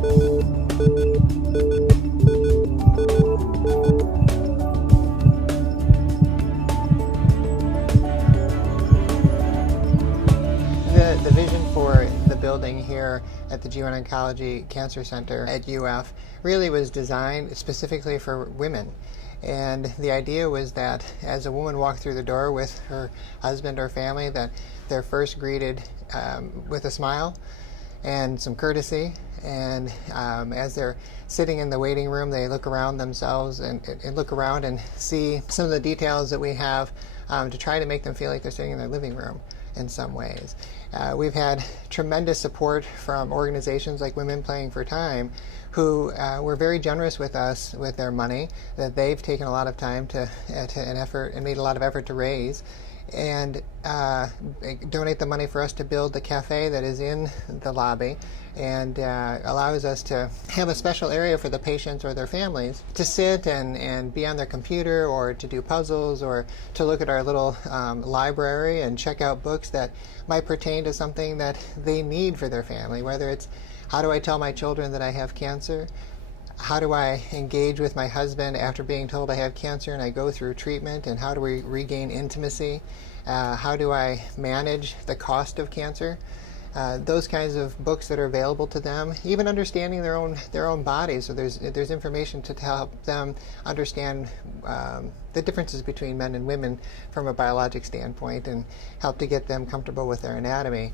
The vision for the building here at the Gynecologic Cancer Center at UF really was designed specifically for women. And the idea was that as a woman walked through the door with her husband or family, that they're first greeted with a smile and some courtesy. And as they're sitting in the waiting room, they look around themselves and look around and see some of the details that we have to try to make them feel like they're sitting in their living room in some ways. We've had tremendous support from organizations like Women Playing for Time, who were very generous with us with their money that they've taken a lot of time to and made a lot of effort to raise, and donate the money for us to build the cafe that is in the lobby, and allows us to have a special area for the patients or their families to sit and be on their computer, or to do puzzles, or to look at our little library and check out books that might pertain to something that they need for their family, whether it's how do I tell my children that I have cancer? How do I engage with my husband after being told I have cancer and I go through treatment, and how do we regain intimacy? How do I manage the cost of cancer? Those kinds of books that are available to them, even understanding their own bodies. So there's information to help them understand the differences between men and women from a biologic standpoint, and help to get them comfortable with their anatomy.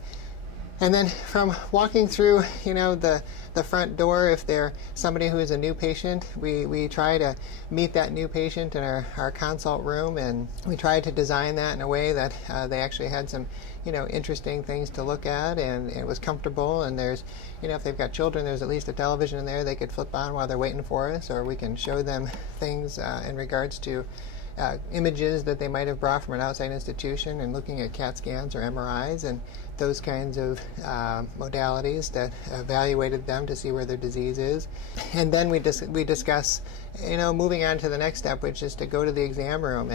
And then from walking through, the front door, if they're somebody who is a new patient, we try to meet that new patient in our consult room, and we try to design that in a way that they actually had some, interesting things to look at, and it was comfortable. And there's, if they've got children, there's at least a television in there they could flip on while they're waiting for us, or we can show them things in regards to images that they might have brought from an outside institution, and looking at CAT scans or MRIs and those kinds of modalities that evaluated them to see where their disease is. And then we discuss, moving on to the next step, which is to go to the exam room.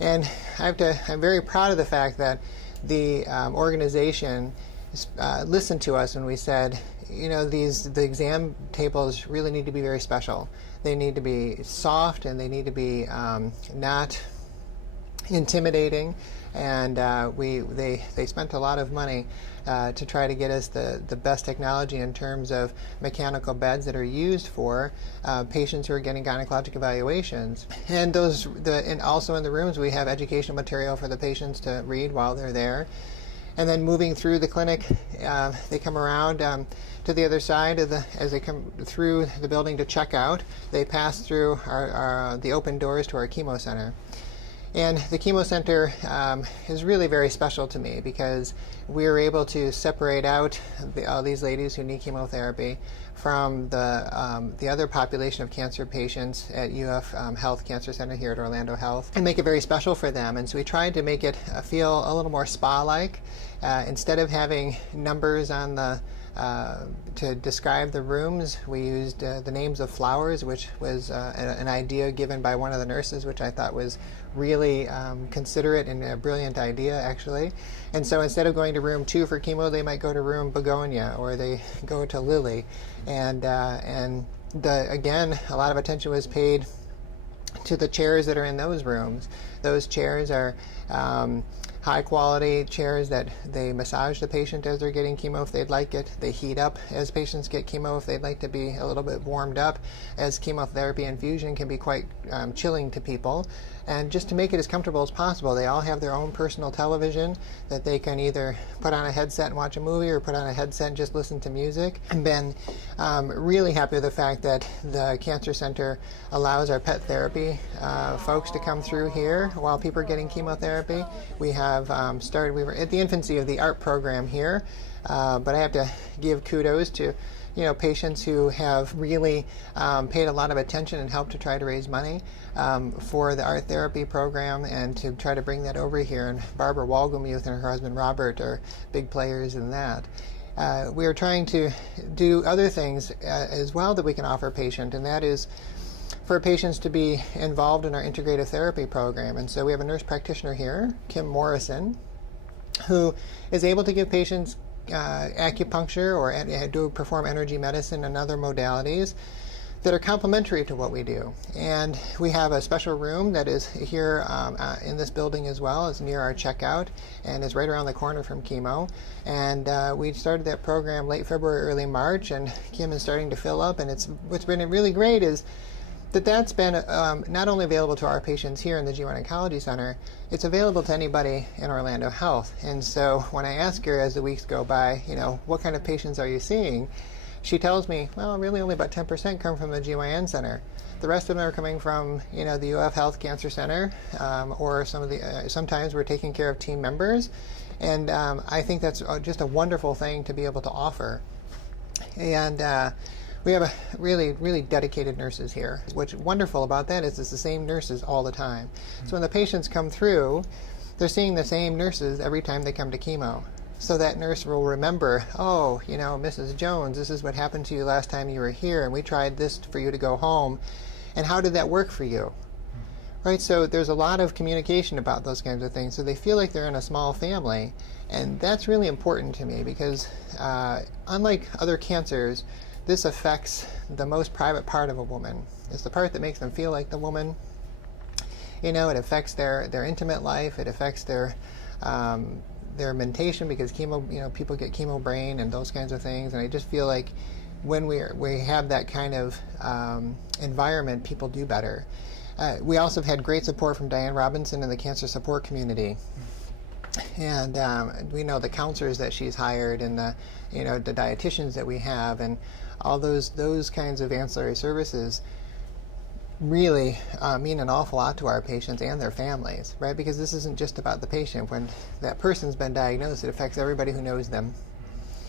And I'm very proud of the fact that the organization listened to us when we said, the exam tables really need to be very special. They need to be soft, and they need to be not intimidating. And they spent a lot of money to try to get us the best technology in terms of mechanical beds that are used for patients who are getting gynecologic evaluations. And and also in the rooms we have educational material for the patients to read while they're there. And then moving through the clinic, they come around to the other side as they come through the building to check out. They pass through the open doors to our chemo center. And the chemo center is really very special to me, because we are able to separate out all these ladies who need chemotherapy from the other population of cancer patients at UF Health Cancer Center here at Orlando Health, and make it very special for them. And so we tried to make it feel a little more spa-like. Instead of having numbers on to describe the rooms, we used the names of flowers, which was an idea given by one of the nurses, which I thought was really considerate and a brilliant idea, actually. And so instead of going to room 2 for chemo, they might go to room Begonia, or they go to Lily. And again, a lot of attention was paid to the chairs that are in those rooms. Those chairs are high quality chairs that they massage the patient as they're getting chemo if they'd like it. They heat up as patients get chemo if they'd like to be a little bit warmed up, as chemotherapy infusion can be quite chilling to people. And just to make it as comfortable as possible, they all have their own personal television that they can either put on a headset and watch a movie, or put on a headset and just listen to music. And been really happy with the fact that the Cancer Center allows our pet therapy folks to come through here while people are getting chemotherapy. We have we were at the infancy of the art program here, but I have to give kudos to patients who have really paid a lot of attention and helped to try to raise money for the art therapy program, and to try to bring that over here. And Barbara Walgamuth and her husband Robert are big players in that. We are trying to do other things as well that we can offer a patient, and that is for patients to be involved in our integrative therapy program. And so we have a nurse practitioner here, Kim Morrison, who is able to give patients acupuncture or do perform energy medicine and other modalities that are complementary to what we do. And we have a special room that is here in this building as well. It's near our checkout and is right around the corner from chemo. And we started that program late February, early March, and Kim is starting to fill up. And what's been really great is that's been not only available to our patients here in the G1 Oncology Center, it's available to anybody in Orlando Health. And so when I ask her as the weeks go by, what kind of patients are you seeing? She tells me, well, really only about 10% come from the GYN Center. The rest of them are coming from, the UF Health Cancer Center, or sometimes we're taking care of team members. And I think that's just a wonderful thing to be able to offer. And we have really, really dedicated nurses here. What's wonderful about that is it's the same nurses all the time. So when the patients come through, they're seeing the same nurses every time they come to chemo. So that nurse will remember, oh, Mrs. Jones, this is what happened to you last time you were here, and we tried this for you to go home. And how did that work for you? Right, so there's a lot of communication about those kinds of things. So they feel like they're in a small family. And that's really important to me because unlike other cancers, this affects the most private part of a woman. It's the part that makes them feel like the woman. It affects their intimate life. It affects their mentation because chemo, people get chemo brain and those kinds of things. And I just feel like when we have that kind of environment, people do better. We also have had great support from Diane Robinson and the cancer support community. And we know the counselors that she's hired and the dietitians that we have and all those kinds of ancillary services really mean an awful lot to our patients and their families, right? Because this isn't just about the patient. When that person's been diagnosed, it affects everybody who knows them,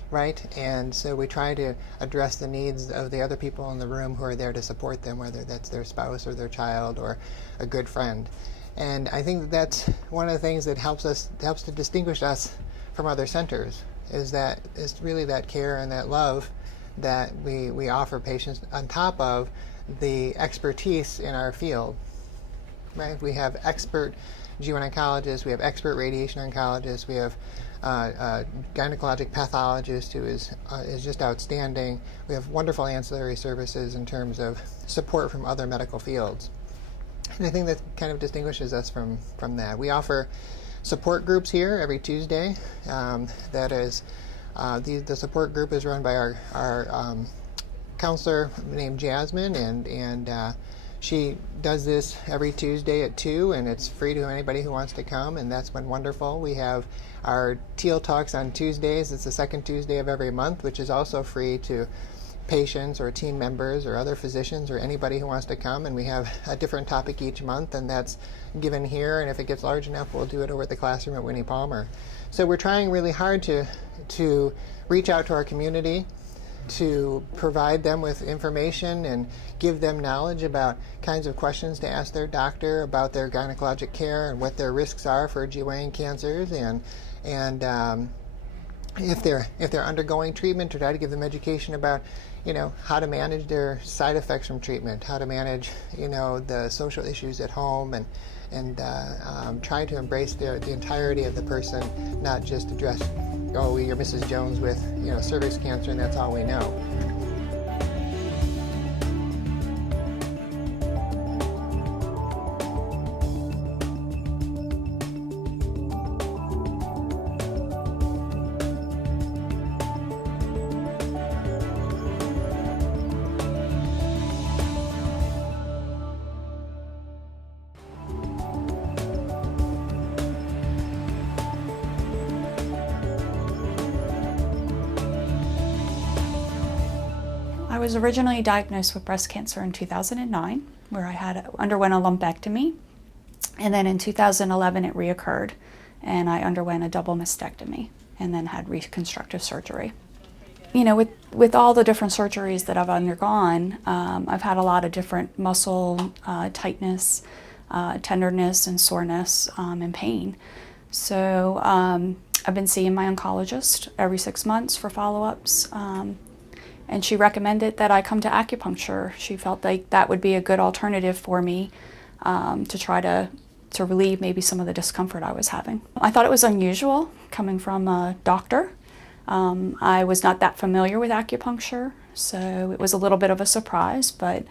right? And so we try to address the needs of the other people in the room who are there to support them, whether that's their spouse or their child or a good friend. And I think that's one of the things that helps to distinguish us from other centers is really that care and that love that we offer patients on top of the expertise in our field, right? We have expert G1 oncologists, we have expert radiation oncologists, we have a gynecologic pathologist who is just outstanding. We have wonderful ancillary services in terms of support from other medical fields. And I think that kind of distinguishes us from that. We offer support groups here every Tuesday. That is, the support group is run by our counselor named Jasmine, and she does this every Tuesday at 2, and it's free to anybody who wants to come, and that's been wonderful. We have our Teal Talks on Tuesdays. It's the second Tuesday of every month, which is also free to patients or team members or other physicians or anybody who wants to come, and we have a different topic each month, and that's given here, and if it gets large enough, we'll do it over at the classroom at Winnie Palmer. So we're trying really hard to reach out to our community, to provide them with information and give them knowledge about kinds of questions to ask their doctor about their gynecologic care and what their risks are for GYN cancers, and if they're undergoing treatment, to try to give them education about how to manage their side effects from treatment, how to manage the social issues at home, and try to embrace the entirety of the person, not just address, oh, you're Mrs. Jones with cervix cancer and that's all we know. I was originally diagnosed with breast cancer in 2009, where I underwent a lumpectomy, and then in 2011 it reoccurred, and I underwent a double mastectomy, and then had reconstructive surgery. With all the different surgeries that I've undergone, I've had a lot of different muscle tightness, tenderness, and soreness, and pain. So I've been seeing my oncologist every 6 months for follow-ups. And she recommended that I come to acupuncture. She felt like that would be a good alternative for me to try to relieve maybe some of the discomfort I was having. I thought it was unusual coming from a doctor I was not that familiar with acupuncture, so it was a little bit of a surprise, but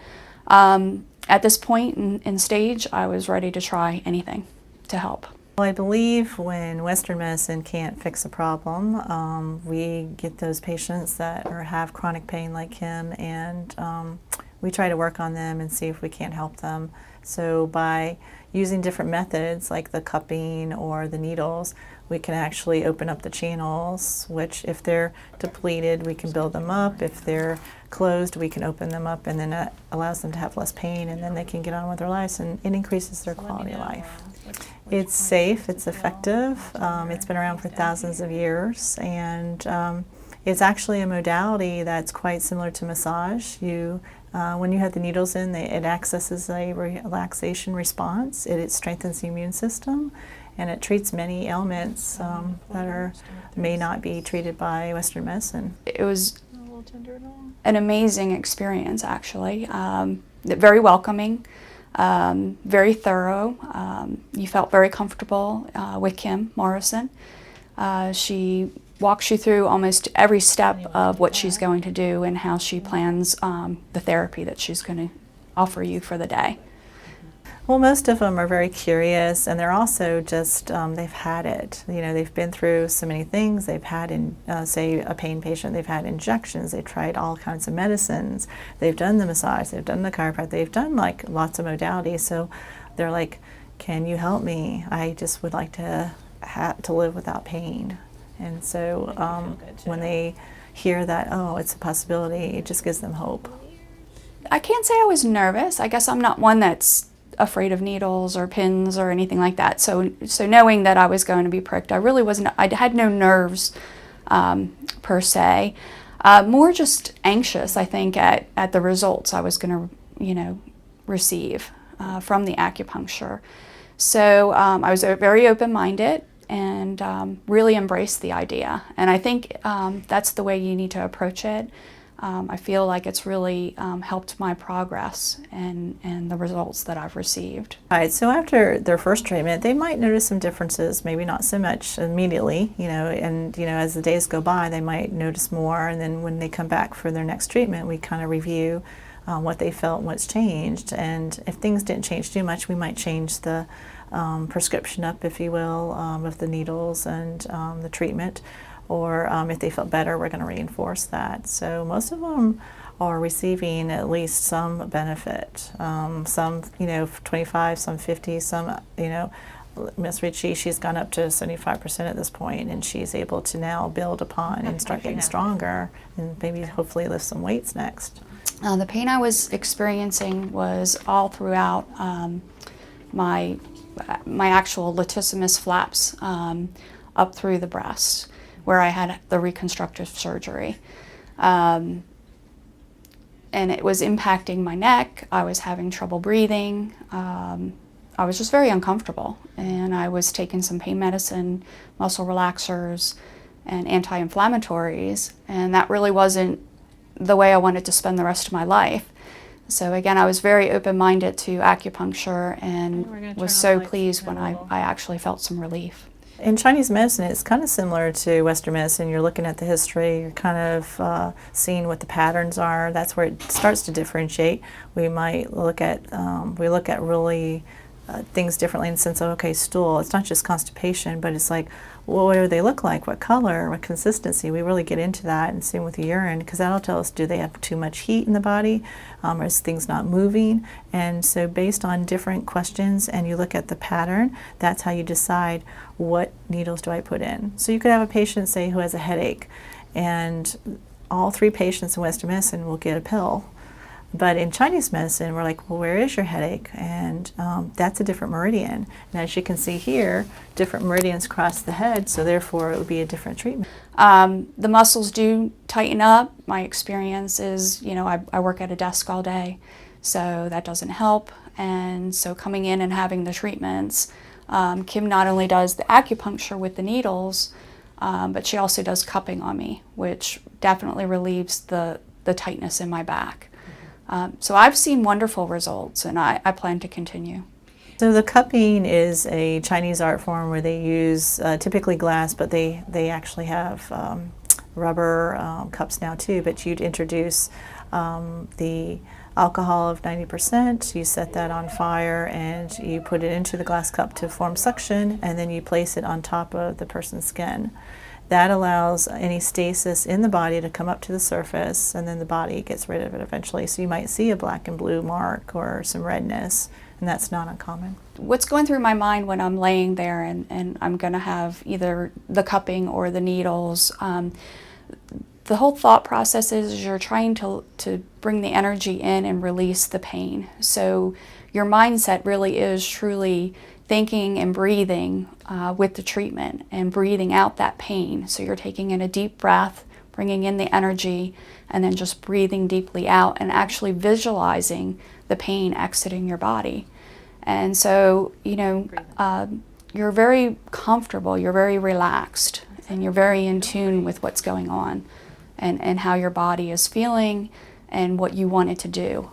at this point in stage, I was ready to try anything to help. Well, I believe when Western medicine can't fix a problem, we get those patients that have chronic pain like him, and we try to work on them and see if we can't help them. So by using different methods like the cupping or the needles, we can actually open up the channels, which if they're depleted, we can build them up. If they're closed, we can open them up, and then that allows them to have less pain, and then they can get on with their lives, and it increases their quality of life. It's safe, it's effective, it's been around for thousands of years, and it's actually a modality that's quite similar to massage. When you have the needles in, it accesses a relaxation response, it strengthens the immune system, and it treats many ailments that may not be treated by Western medicine. It was an amazing experience, actually. Very welcoming, very thorough. You felt very comfortable with Kim Morrison. She walks you through almost every step of what she's going to do and how she plans the therapy that she's going to offer you for the day. Well, most of them are very curious, and they're also just, they've had it. You know, they've been through so many things. They've had, say, a pain patient, they've had injections, they've tried all kinds of medicines, they've done the massage, they've done the chiropractic, they've done like lots of modalities. So they're like, can you help me? I just would like to live without pain. And so when they hear that, oh, it's a possibility, it just gives them hope. I can't say I was nervous. I guess I'm not one that's afraid of needles or pins or anything like that. So knowing that I was going to be pricked, I really wasn't. I had no nerves per se. More just anxious, I think, at the results I was going to, receive from the acupuncture. So I was very open-minded and really embraced the idea. And I think that's the way you need to approach it. I feel like it's really helped my progress and the results that I've received. All right, so after their first treatment, they might notice some differences, maybe not so much immediately, and as the days go by, they might notice more, and then when they come back for their next treatment, we kind of review what they felt and what's changed, and if things didn't change too much, we might change the prescription up, if you will, of the needles and the treatment. Or if they felt better, we're going to reinforce that. So most of them are receiving at least some benefit. Some, 25, some 50, some, Miss Ritchie, she's gone up to 75% at this point, and she's able to now build upon and start getting stronger, and maybe hopefully lift some weights next. The pain I was experiencing was all throughout my actual latissimus flaps up through the breast, where I had the reconstructive surgery. And it was impacting my neck. I was having trouble breathing. I was just very uncomfortable. And I was taking some pain medicine, muscle relaxers, and anti-inflammatories. And that really wasn't the way I wanted to spend the rest of my life. So again, I was very open-minded to acupuncture and was so pleased when I actually felt some relief. In Chinese medicine, it's kind of similar to Western medicine. You're looking at the history, you're kind of seeing what the patterns are. That's where it starts to differentiate. We might look at, really things differently in the sense of, okay, stool, it's not just constipation, but it's like, well, what do they look like? What color? What consistency? We really get into that, and same with the urine, because that'll tell us, do they have too much heat in the body? Or is things not moving? And so based on different questions, and you look at the pattern, that's how you decide what needles do I put in. So you could have a patient, say, who has a headache, and all 3 patients in Western medicine will get a pill. But in Chinese medicine, we're like, well, where is your headache? And that's a different meridian. And as you can see here, different meridians cross the head, so therefore it would be a different treatment. The muscles do tighten up. My experience is, I work at a desk all day, so that doesn't help. And so coming in and having the treatments, Kim not only does the acupuncture with the needles, but she also does cupping on me, which definitely relieves the tightness in my back. So I've seen wonderful results, and I plan to continue. So the cupping is a Chinese art form where they use typically glass, but they actually have rubber cups now too, but you'd introduce the alcohol of 90%, you set that on fire and you put it into the glass cup to form suction, and then you place it on top of the person's skin. That allows any stasis in the body to come up to the surface, and then the body gets rid of it eventually. So you might see a black and blue mark or some redness, and that's not uncommon. What's going through my mind when I'm laying there and I'm going to have either the cupping or the needles, the whole thought process is you're trying to bring the energy in and release the pain. So your mindset really is truly thinking and breathing with the treatment and breathing out that pain. So you're taking in a deep breath, bringing in the energy, and then just breathing deeply out and actually visualizing the pain exiting your body. And so, you know, you're very comfortable, you're very relaxed, and you're very in tune with what's going on and how your body is feeling and what you want it to do.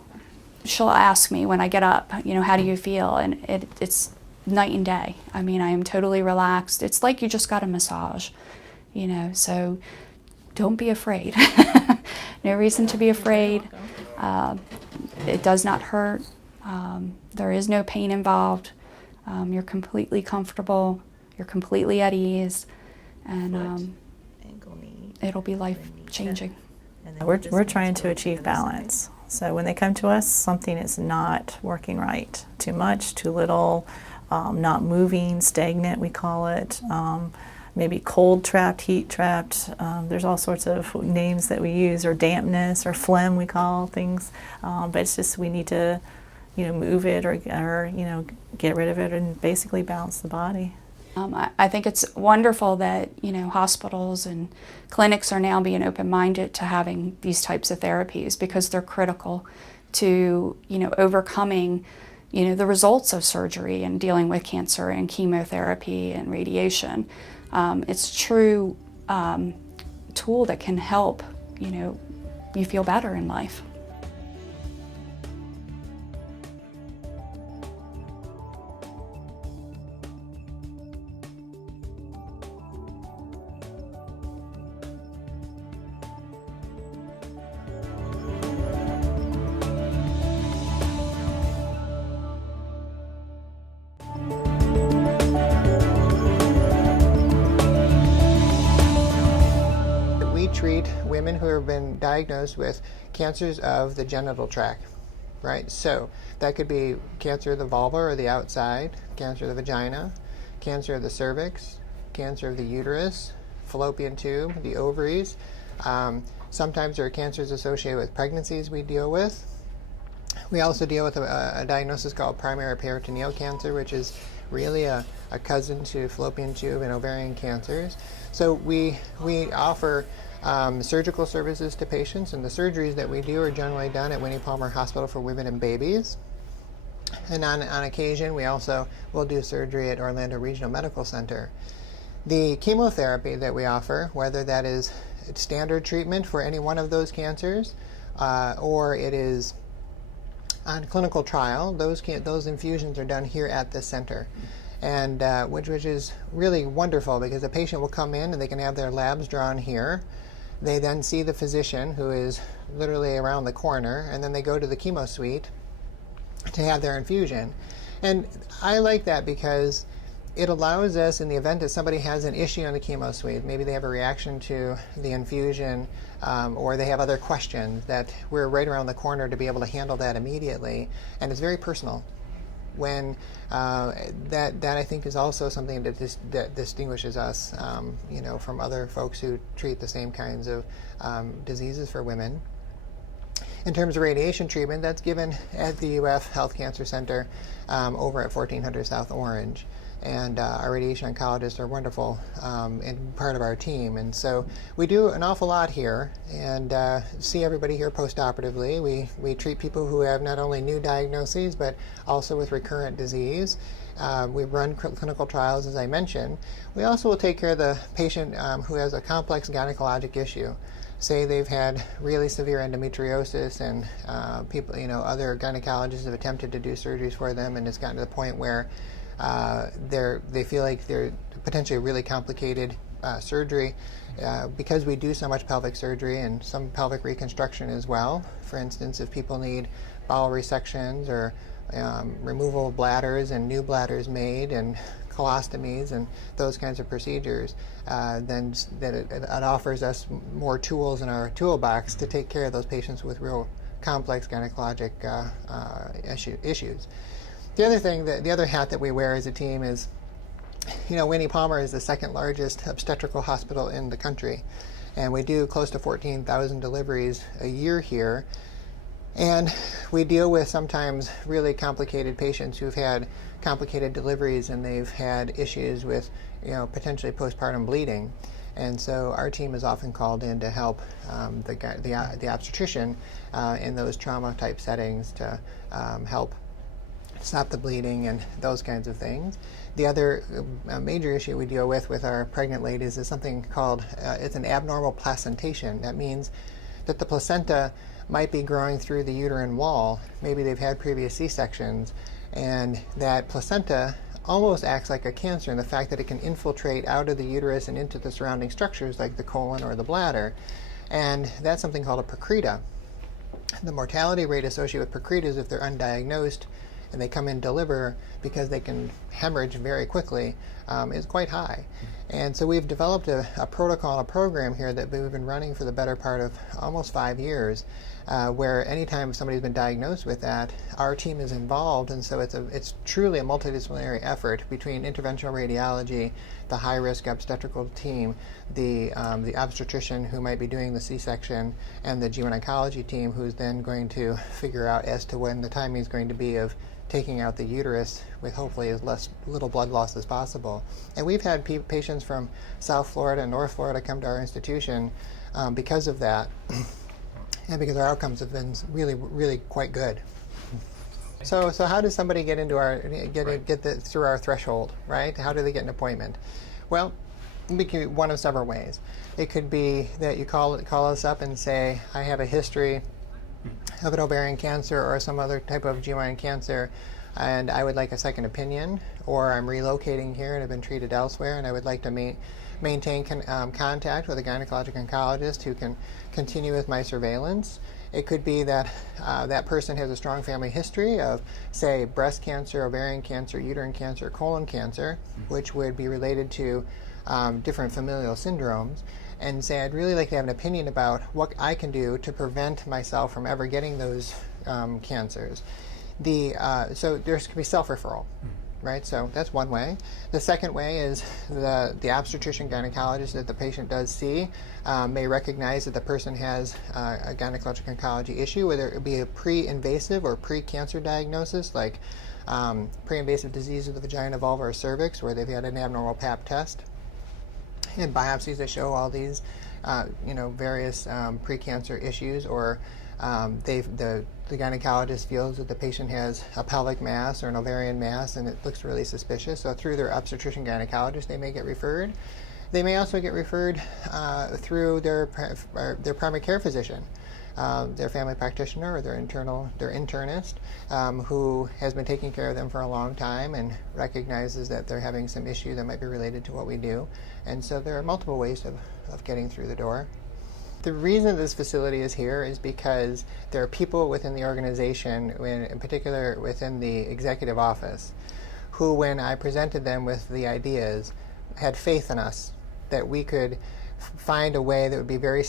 She'll ask me when I get up, you know, how do you feel? And it's night and day. I mean, I am totally relaxed. It's like you just got a massage, you know, so don't be afraid. No reason to be afraid. It does not hurt. There is no pain involved. You're completely comfortable. You're completely at ease. And it'll be life-changing. We're trying to achieve balance. So when they come to us, something is not working right. Too much, too little, not moving, stagnant we call it, maybe cold trapped, heat trapped. There's all sorts of names that we use, or dampness, or phlegm we call things. But it's just we need to, you know, move it or you know, get rid of it and basically balance the body. I think it's wonderful that, you know, hospitals and clinics are now being open-minded to having these types of therapies, because they're critical to, you know, overcoming, you know, the results of surgery and dealing with cancer and chemotherapy and radiation. It's a true tool that can help, you know, you feel better in life. Treat women who have been diagnosed with cancers of the genital tract, right? So that could be cancer of the vulva or the outside, cancer of the vagina, cancer of the cervix, cancer of the uterus, fallopian tube, the ovaries. Sometimes there are cancers associated with pregnancies we deal with. We also deal with a diagnosis called primary peritoneal cancer, which is really a cousin to fallopian tube and ovarian cancers. So we offer surgical services to patients, and the surgeries that we do are generally done at Winnie Palmer Hospital for Women and Babies. And on occasion, we also will do surgery at Orlando Regional Medical Center. The chemotherapy that we offer, whether that is standard treatment for any one of those cancers, or it is on clinical trial, those infusions are done here at the center. And which is really wonderful, because the patient will come in and they can have their labs drawn here. They then see the physician, who is literally around the corner, and then they go to the chemo suite to have their infusion. And I like that because it allows us, in the event that somebody has an issue in the chemo suite, maybe they have a reaction to the infusion, or they have other questions, that we're right around the corner to be able to handle that immediately. And it's very personal. When that I think is also something that distinguishes us, you know, from other folks who treat the same kinds of diseases for women. In terms of radiation treatment, that's given at the UF Health Cancer Center over at 1400 South Orange. And our radiation oncologists are wonderful and part of our team. And so we do an awful lot here, and see everybody here post-operatively. We treat people who have not only new diagnoses, but also with recurrent disease. We run clinical trials, as I mentioned. We also will take care of the patient who has a complex gynecologic issue. Say they've had really severe endometriosis, and people, you know, other gynecologists have attempted to do surgeries for them, and it's gotten to the point where they feel like they're potentially a really complicated surgery, because we do so much pelvic surgery and some pelvic reconstruction as well. For instance, if people need bowel resections or removal of bladders and new bladders made and colostomies and those kinds of procedures, then that it offers us more tools in our toolbox to take care of those patients with real complex gynecologic issues. The other thing, the other hat that we wear as a team is, Winnie Palmer is the second largest obstetrical hospital in the country, and we do close to 14,000 deliveries a year here. And we deal with sometimes really complicated patients who've had complicated deliveries and they've had issues with, potentially postpartum bleeding. And so our team is often called in to help the obstetrician in those trauma type settings to help stop the bleeding and those kinds of things. The other major issue we deal with our pregnant ladies is something called, it's an abnormal placentation. That means that the placenta might be growing through the uterine wall. Maybe they've had previous C-sections, and that placenta almost acts like a cancer in the fact that it can infiltrate out of the uterus and into the surrounding structures like the colon or the bladder. And that's something called a procreta. The mortality rate associated with procretas, if they're undiagnosed and they come in deliver because they can hemorrhage very quickly, is quite high. And so we've developed a protocol, a program here that we've been running for the better part of almost 5 years, where anytime somebody's been diagnosed with that, our team is involved, and so it's truly a multidisciplinary effort between interventional radiology, the high-risk obstetrical team, the obstetrician who might be doing the C-section, and the gynecology team who's then going to figure out as to when the timing is going to be of taking out the uterus with hopefully as little blood loss as possible. And we've had patients from South Florida and North Florida come to our institution because of that, and because our outcomes have been really, really quite good. So how does somebody get into through our threshold, right? How do they get an appointment? Well, it could be one of several ways. It could be that you call us up and say, I have a history of an ovarian cancer or some other type of GYN cancer, and I would like a second opinion, or I'm relocating here and have been treated elsewhere, and I would like to maintain contact with a gynecologic oncologist who can continue with my surveillance. It could be that that person has a strong family history of, say, breast cancer, ovarian cancer, uterine cancer, colon cancer, which would be related to different familial syndromes, and say, I'd really like to have an opinion about what I can do to prevent myself from ever getting those cancers. So there could be self-referral, right? So that's one way. The second way is the obstetrician gynecologist that the patient does see may recognize that the person has a gynecologic oncology issue, whether it be a pre-invasive or pre-cancer diagnosis, like pre-invasive disease of the vagina, vulva, or cervix, where they've had an abnormal pap test. In biopsies that show all these, various precancer issues, or the gynecologist feels that the patient has a pelvic mass or an ovarian mass and it looks really suspicious. So through their obstetrician gynecologist, they may get referred. They may also get referred through their primary care physician, their family practitioner or their internist, who has been taking care of them for a long time and recognizes that they're having some issue that might be related to what we do. And so there are multiple ways of getting through the door. The reason this facility is here is because there are people within the organization, in particular within the executive office, who, when I presented them with the ideas, had faith in us that we could find a way that would be a very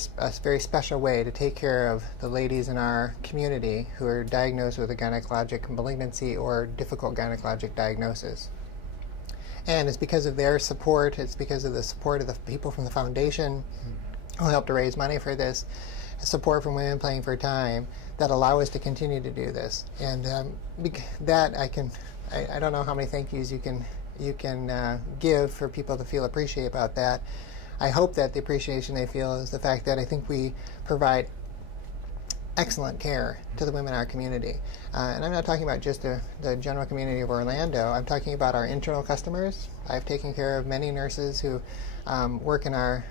special way to take care of the ladies in our community who are diagnosed with a gynecologic malignancy or difficult gynecologic diagnosis. And it's because of their support, it's because of the support of the people from the foundation who helped to raise money for this, support from Women Playing for Time, that allow us to continue to do this. And that I don't know how many thank yous you can give for people to feel appreciated about that. I hope that the appreciation they feel is the fact that I think we provide excellent care to the women in our community. And I'm not talking about just the general community of Orlando. I'm talking about our internal customers. I've taken care of many nurses who work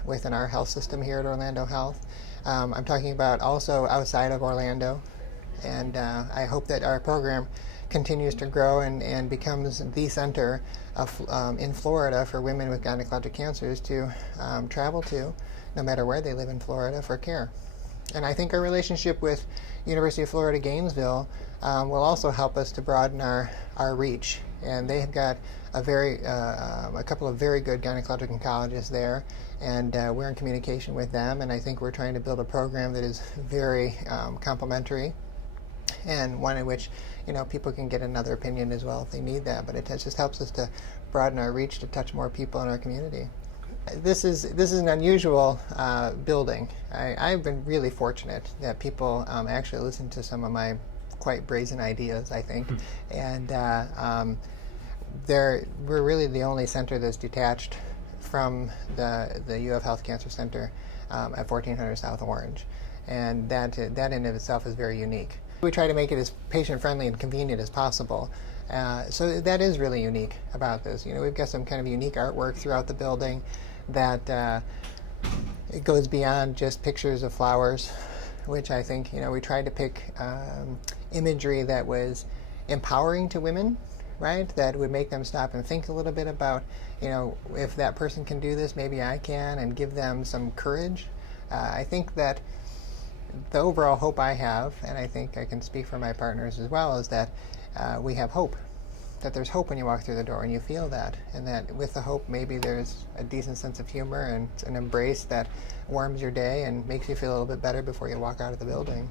within our health system here at Orlando Health. I'm talking about also outside of Orlando. And I hope that our program continues to grow and becomes the center of, in Florida for women with gynecologic cancers to travel to, no matter where they live in Florida, for care. And I think our relationship with University of Florida Gainesville will also help us to broaden our reach. And they have got a couple of very good gynecologic oncologists there, and we're in communication with them. And I think we're trying to build a program that is very complementary, and one in which people can get another opinion as well if they need that. But it just helps us to broaden our reach to touch more people in our community. This is an unusual building. I've been really fortunate that people actually listen to some of my quite brazen ideas, I think, and we're really the only center that's detached from the UF Health Cancer Center at 1400 South Orange, and that in and of itself is very unique. We try to make it as patient-friendly and convenient as possible. So that is really unique about this. We've got some kind of unique artwork throughout the building that it goes beyond just pictures of flowers, which I think we tried to pick imagery that was empowering to women, right? That would make them stop and think a little bit about, if that person can do this, maybe I can, and give them some courage. I think that the overall hope I have, and I think I can speak for my partners as well, is that we have hope. That there's hope when you walk through the door and you feel that, and that with the hope maybe there's a decent sense of humor and an embrace that warms your day and makes you feel a little bit better before you walk out of the building.